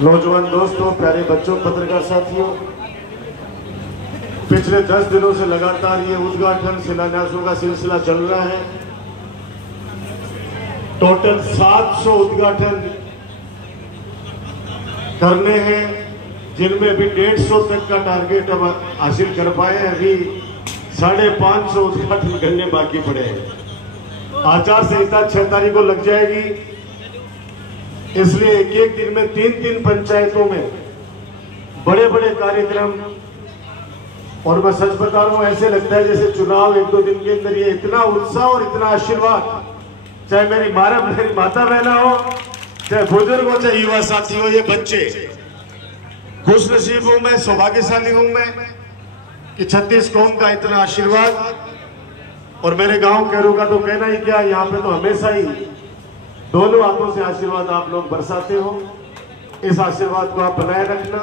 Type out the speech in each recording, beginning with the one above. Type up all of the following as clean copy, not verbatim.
नौजवान दोस्तों, प्यारे बच्चों, पत्रकार साथियों, पिछले 10 दिनों से लगातार ये उद्घाटन शिलान्यासों का सिलसिला चल रहा है। टोटल 700 उद्घाटन करने हैं, जिनमें अभी 150 तक का टारगेट अब हासिल कर पाए। अभी 550 उद्घाटन करने बाकी पड़े हैं। आचार संहिता 6 तारीख को लग जाएगी, इसलिए एक दिन में 3 पंचायतों में बड़े बड़े कार्यक्रम। और मैं सच बता रहा हूं, ऐसे लगता है जैसे चुनाव 1-2 दिन के अंदर ये इतना उत्साह और इतना आशीर्वाद, चाहे मेरी माता बहना हो, चाहे बुजुर्ग हो, चाहे युवा साथी हो, ये बच्चे, खुश नसीब हूं मैं, सौभाग्यशाली हूं मैं कि 36 कौम का इतना आशीर्वाद। और मेरे गांव कैरू का तो कहना ही क्या, यहाँ पे तो हमेशा ही दोनों हाथों से आशीर्वाद आप लोग बरसाते हो। इस आशीर्वाद को आप बनाए रखना।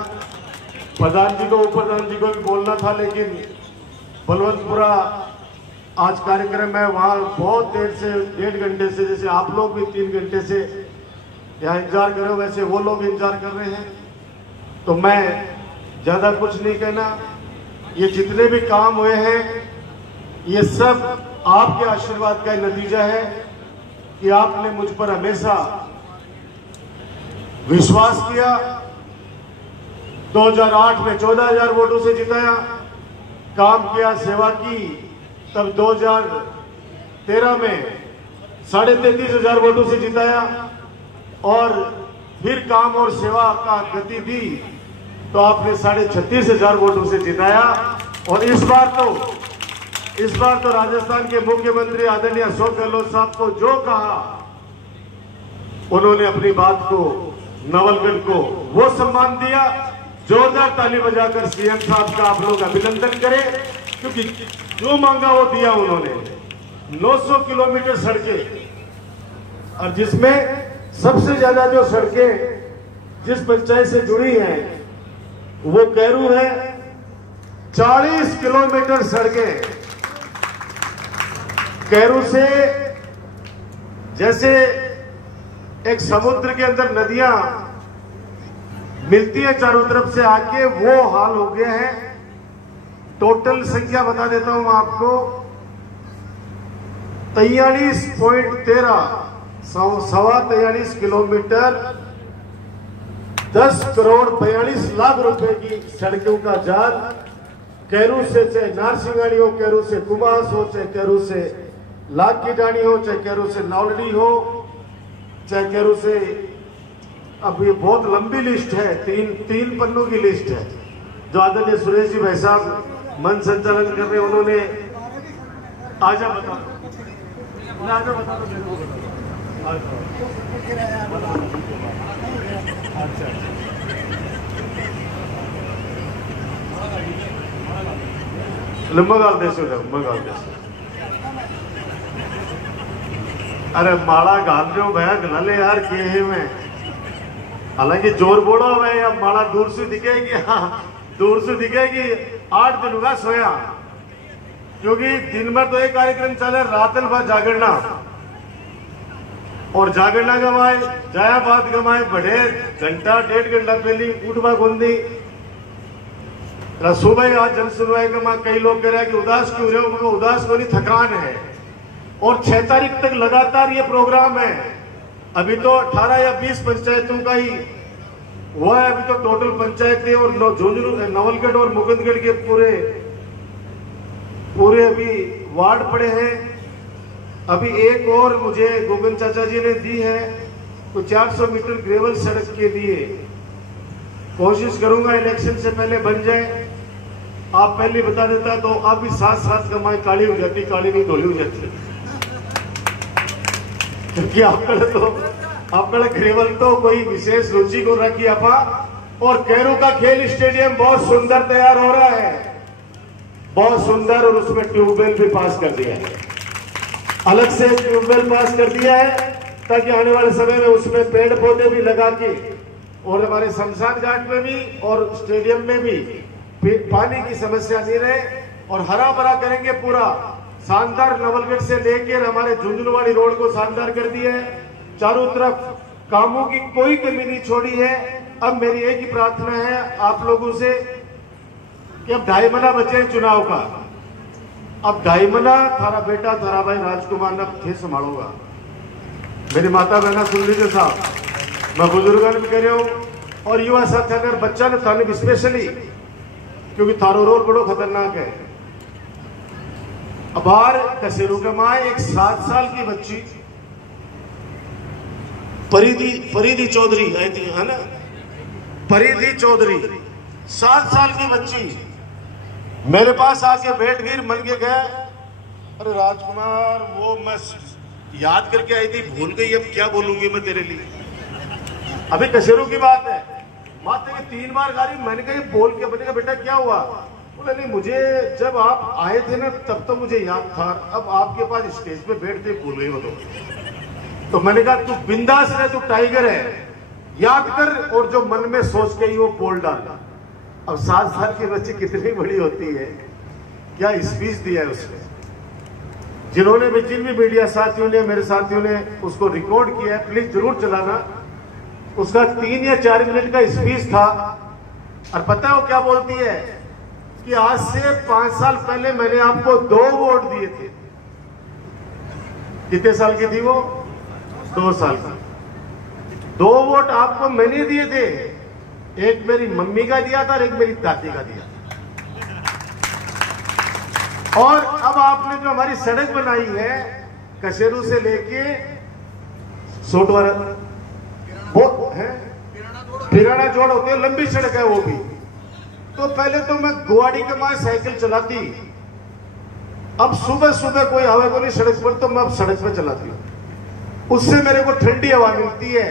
प्रधान जी को, उप प्रधान जी को भी बोलना था, लेकिन बलवंतपुरा आज कार्यक्रम है, वहां बहुत देर से 1.5 घंटे से, जैसे आप लोग भी 3 घंटे से यहाँ इंतजार करो, वैसे वो लोग इंतजार कर रहे हैं। तो मैं ज्यादा कुछ नहीं कहना। ये जितने भी काम हुए हैं, ये सब आपके आशीर्वाद का नतीजा है कि आपने मुझ पर हमेशा विश्वास किया। 2008 में 14,000 वोटों से जिताया, काम किया, सेवा की। तब 2013 में 33,500 वोटों से जिताया और फिर काम और सेवा का गति दी तो आपने 36,500 वोटों से जिताया। और इस बार तो राजस्थान के मुख्यमंत्री आदरणीय अशोक गहलोत साहब को जो कहा, उन्होंने अपनी बात को, नवलगढ़ को वो सम्मान दिया। जोरदार ताली बजाकर सीएम साहब का आप लोग अभिनंदन करें, क्योंकि जो मांगा वो दिया उन्होंने। 900 किलोमीटर सड़कें, और जिसमें सबसे ज्यादा जो सड़कें जिस पंचायत से जुड़ी हैं वो कैरू है। 40 किलोमीटर सड़कें कैरू से, जैसे एक समुद्र के अंदर नदियां मिलती है चारों तरफ से आके, वो हाल हो गया है। टोटल संख्या बता देता हूं आपको, 43.13 सवा 43 किलोमीटर, 10 करोड़ 42 लाख रुपए की सड़कों का जाल कैरू से, चाहे नारसिंगाड़ी हो, कैरू से कुमास हो, चाहे कैरू से लाख की डाणी हो, चाहे कैरू से नौलड़ी हो, चाहे कैरू से, अब ये बहुत लंबी लिस्ट है, तीन पन्नों की लिस्ट है जो आदरणीय सुरेश जी भाई साहब मन संचालन कर रहे हैं। उन्होंने आजा बता अच्छा, मगाल देशो, मगाल देशो। अरे माला घाल जो भैया गले यार के में, हालांकि जोर बोलो है, या माला दूर से दिखेगी, हाँ दूर से दिखेगी। 8 दिन होगा सोया, क्योंकि दिन भर तो एक कार्यक्रम चले, रातन भर जागरना, और जागरना गवाए, जाया बात गवाए, बढ़े घंटा 1.5 घंटा पहले उठवा गुंदी सुबह। आज जन सुनवाई का कई लोग कह रहे हैं कि उदास क्यों रहे हो, मगर उदास को नहीं, थकान है। और 6 तारीख तक लगातार ये प्रोग्राम है। अभी तो 18 या 20 पंचायतों का ही हुआ है, अभी तो टोटल पंचायतें और झुंझुनू, नवलगढ़ और मुकुंदगढ़ के पूरे अभी वार्ड पड़े हैं। अभी एक और मुझे गोविंद चाचा जी ने दी है, तो 400 मीटर ग्रेवल सड़क के लिए कोशिश करूंगा इलेक्शन से पहले बन जाए। आप पहले बता देता तो आप भी साथ कमाई काली हो जाती, काली नहीं धोली हो जाती, क्योंकि आपका ग्रेवल तो कोई विशेष रुचि को रखी आपा। और कैरू का खेल स्टेडियम बहुत सुंदर तैयार हो रहा है, बहुत सुंदर, और उसमें ट्यूबवेल भी पास कर दिया है, अलग से ट्यूबवेल पास कर दिया है, ताकि आने वाले समय में उसमें पेड़ पौधे भी लगा के, और हमारे शमशान घाट में भी और स्टेडियम में भी पानी की समस्या नहीं रहे, और हरा भरा करेंगे पूरा। शानदार नवलगढ़ से लेकर हमारे झुंझुनवाड़ी रोड को शानदार कर दिया है। चारों तरफ कामों की कोई कमी नहीं छोड़ी है। अब मेरी एक ही प्रार्थना है आप लोगों से कि अब 2.5 महीना बचे हैं चुनाव का। अब 2.5 महीना थारा बेटा थारा भाई राजकुमार ने थे संभालोगा। मेरी माता बहना सुन लीजिए साहब, मैं बुजुर्गों ने भी कह रहा हूं और युवा साथी अगर बच्चा ने थाने स्पेशली, क्योंकि थारो रोल बड़ो खतरनाक है। अब बाहर कसेरू का माँ एक 7 साल की बच्ची फरीदी चौधरी है ना, फरीदी चौधरी 7 साल की बच्ची मेरे पास आके बैठ गई, मन के गए अरे राजकुमार वो मैं याद करके आई थी, भूल गई, अब क्या बोलूंगी मैं तेरे लिए। अभी कसेरू की बात है, माते की 3 बार गाली, मैंने कहा बोल के बने का बेटा क्या हुआ, बोले नहीं मुझे जब आप आए थे ना तब तो मुझे याद था, अब आपके पास स्टेज पे बैठते भूल गई वो तो मैंने कहा तू बिंदास रहे, तू टाइगर है, याद कर और जो मन में सोच के ही वो बोल डाल। अब 7 साल की बच्ची कितनी बड़ी होती है, क्या स्पीच दिया है उसने। जिन्होंने भी जिन भी मीडिया साथियों ने मेरे साथियों ने उसको रिकॉर्ड किया है प्लीज जरूर चलाना। उसका 3 या 4 मिनट का स्पीच था और पता है वो क्या बोलती है कि आज से 5 साल पहले मैंने आपको 2 वोट दिए थे। कितने साल की थी वो? 2 साल की। 2 वोट आपको मैंने दिए थे, एक मेरी मम्मी का दिया था और एक मेरी दादी का दिया था। और अब आपने जो हमारी सड़क बनाई है कसेरू से लेके सोटवारा वो है पिराना जोड़ होते हैं, लंबी सड़क है वो भी। तो पहले तो मैं गुवाड़ी के माँ साइकिल चलाती, अब सुबह सुबह कोई आवे बोली सड़क पर तो मैं अब सड़क पर चलाती हूँ। उससे मेरे को ठंडी हवा मिलती है,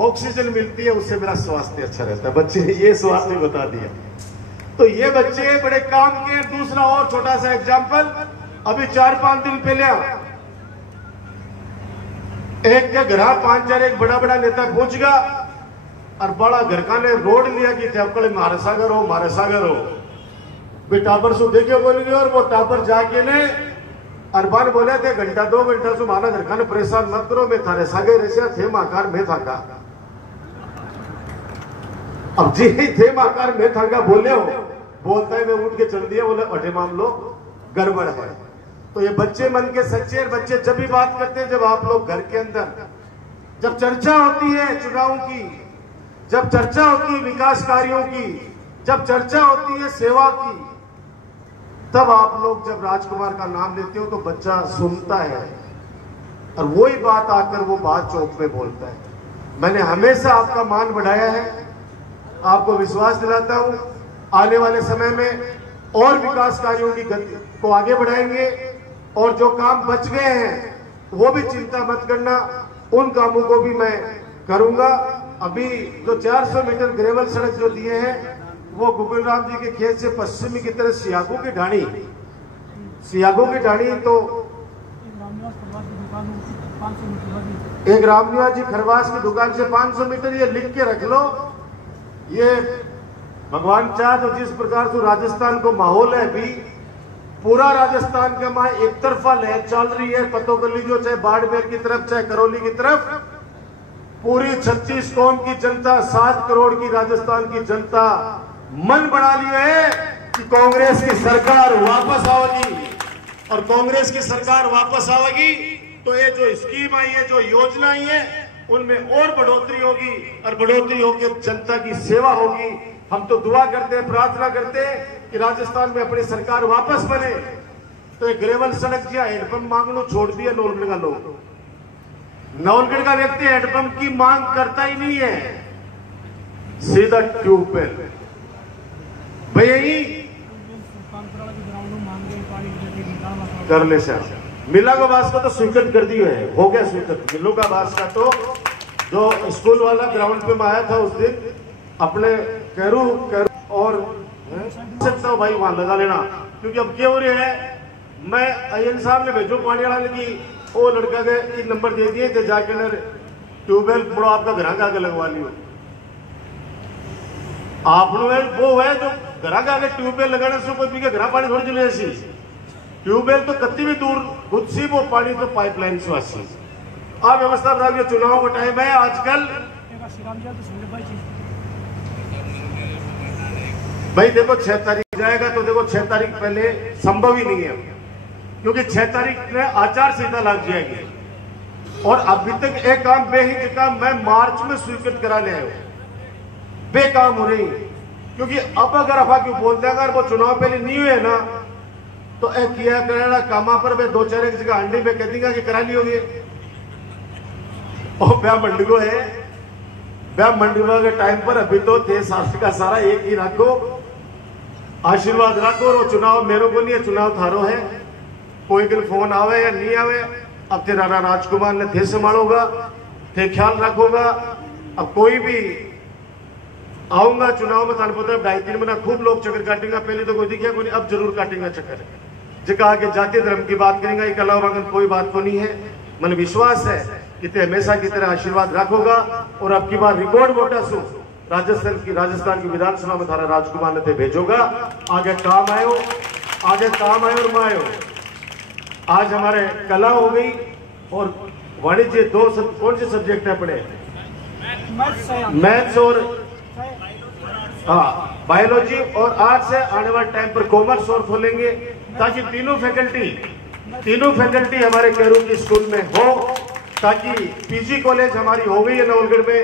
ऑक्सीजन मिलती है, उससे मेरा स्वास्थ्य अच्छा रहता है। बच्चे ने ये स्वास्थ्य बता दिया। तो ये बच्चे बड़े काम के। दूसरा और छोटा सा एग्जाम्पल, अभी 4-5 दिन पहले एक के घर 5-4 एक बड़ा बड़ा नेता पहुंच गया और बड़ा घर का ने रोड लिया कि थे मारे सागर हो भी टापर सु देखे बोल गए। और वो टापर जाके ने अरबान बोले थे घंटा 2 घंटा से माना घर का ने परेशान मत करो, मैं थारे सागे रेसिया थे माकार में था का। अब जी थे माकार में था का बोले हो, बोलता है मैं उठ के चल दिया, बोले अटे मामलो गड़बड़ है। तो ये बच्चे मन के सच्चे, बच्चे जब भी बात करते हैं जब आप लोग घर के अंदर जब चर्चा होती है चुनाव की, जब चर्चा होती है विकास कार्यों की, जब चर्चा होती है सेवा की, तब आप लोग जब राजकुमार का नाम लेते हो तो बच्चा सुनता है और वही बात आकर वो बात चौक में बोलता है। मैंने हमेशा आपका मान बढ़ाया है, आपको विश्वास दिलाता हूं आने वाले समय में और विकास कार्यों की गति को आगे बढ़ाएंगे और जो काम बच गए हैं वो भी चिंता मत करना, उन कामों को भी मैं करूंगा। अभी जो 400 मीटर ग्रेवल सड़क जो दिए हैं वो गोकुल राम जी के खेत से पश्चिमी की तरफ सियागो की ढाणी तो एक रामनिवास जी खरवास की दुकान से 500 मीटर, ये लिख के रख लो। ये भगवान चाहे तो जिस प्रकार से राजस्थान को माहौल है, भी पूरा राजस्थान का माँ एक तरफा लहर चल रही है, पतो कर लीजिए, चाहे बाड़मेर की तरफ चाहे करौली की तरफ, पूरी 36 कौम की जनता, 7 करोड़ की राजस्थान की जनता मन बना लिया है कि कांग्रेस की सरकार वापस आएगी। और कांग्रेस की सरकार वापस आएगी तो ये जो स्कीम आई है, जो योजना आई है, उनमें और बढ़ोतरी होगी और बढ़ोतरी होकर जनता की सेवा होगी। हम तो दुआ करते हैं, प्रार्थना करते हैं कि राजस्थान में अपनी सरकार वापस बने। तो एक ग्रेवल सड़क या हैंडपंप मांगना छोड़ दिया नौलगढ़ का लोग। नौलगढ़ का व्यक्ति हैंडपंप की मांग करता ही नहीं है, सीधा ट्यूबवेल। भाई कर ले सर, मिला का बास का तो स्वीकृत कर दिया है, हो गया स्वीकृत। मिलो का बास का तो जो स्कूल वाला ग्राउंड पे मैं आया था उस दिन, अपने करू और सकता हूँ भाई वहां लगा लेना, क्योंकि अब क्या हो रहा है, मैं अयन साहब ने भेजो पानी वाले की, वो लड़का के नंबर दे दिए थे, जाके न ट्यूबवेल बड़ो आपका घर आगे लगवा लियो। आप वो है जो घर आगे ट्यूबवेल लगाने से कोई भी घर पानी थोड़ी चले ऐसी, ट्यूबवेल तो कत्ती भी दूर खुद सी वो पानी तो पाइपलाइन से वासी। आप व्यवस्था बता, चुनाव का टाइम है आजकल, भाई देखो 6 तारीख जाएगा तो देखो 6 तारीख पहले संभव ही नहीं है, क्योंकि 6 तारीख में आचार संहिता लग जाएगी और अभी तक एक काम बेहित काम मैं मार्च में स्वीकृत कराने आया हूं, बेकाम हो रही। क्योंकि अब अगर अफा क्यों बोल देगा, अगर वो चुनाव पहले नहीं हुए ना तो एक किया करेगा कामा पर वे 2-4 एक जगह अंडी में कह देगा कि करा ली होगी। और ब्याह मंडगो है, ब्याह मंडगो के टाइम पर अभी तो देश का सारा एक ही रखो, आशीर्वाद रखो। और चुनाव मेरे को नहीं है, चुनाव थारो है। कोई भी फोन आवे या नहीं आवे, अब ते राणा राजकुमार ने थे संभालोगा, थे ख्याल रखोगा। अब कोई भी आऊंगा चुनाव में, थाने पता है 2.5-3 महीना खूब लोग चक्कर काटेंगे। पहले तो कोई दिखा कोई, अब जरूर काटेंगे चक्कर। जिका आगे जाति धर्म की बात करेंगे, एक अलावा कोई बात को नहीं है। मन विश्वास है कि ते हमेशा की तरह आशीर्वाद रखोगा। और अब की बार रिकॉर्ड वोटा सु राजस्थान की विधानसभा में थारा राजकुमार ने ते भेजोगा। आगे काम आयो, आगे काम आयो और मैं आयो। आज हमारे कला हो गई और वाणिज्य 2 कौन से सब्जेक्ट है पढ़े, मैथ्स और बायोलॉजी, और आर्ट्स से आने वाले टाइम पर कॉमर्स और खोलेंगे, ताकि तीनों फैकल्टी हमारे केरू की स्कूल में हो। ताकि पीजी कॉलेज हमारी हो गई है नवलगढ़ में,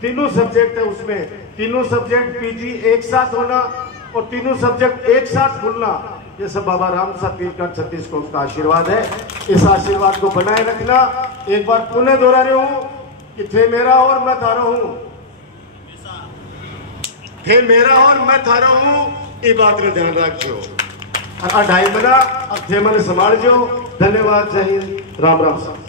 तीनों सब्जेक्ट है उसमें, तीनों सब्जेक्ट पीजी एक साथ होना और तीनों सब्जेक्ट एक साथ खुलना, ये सब बाबा राम साहब पीरकाट छत्तीस को उसका आशीर्वाद है। इस आशीर्वाद को बनाए रखना। एक बार पुनः दोहरा रहा हूं कि थे मेरा और मैं थारा हूं, थे मेरा और मैं थारा हूं, ये बात का ध्यान रखियो। और 2.5 महीना अब थे मैंने संभाल जो। धन्यवाद, जय हिंद, राम राम साहब।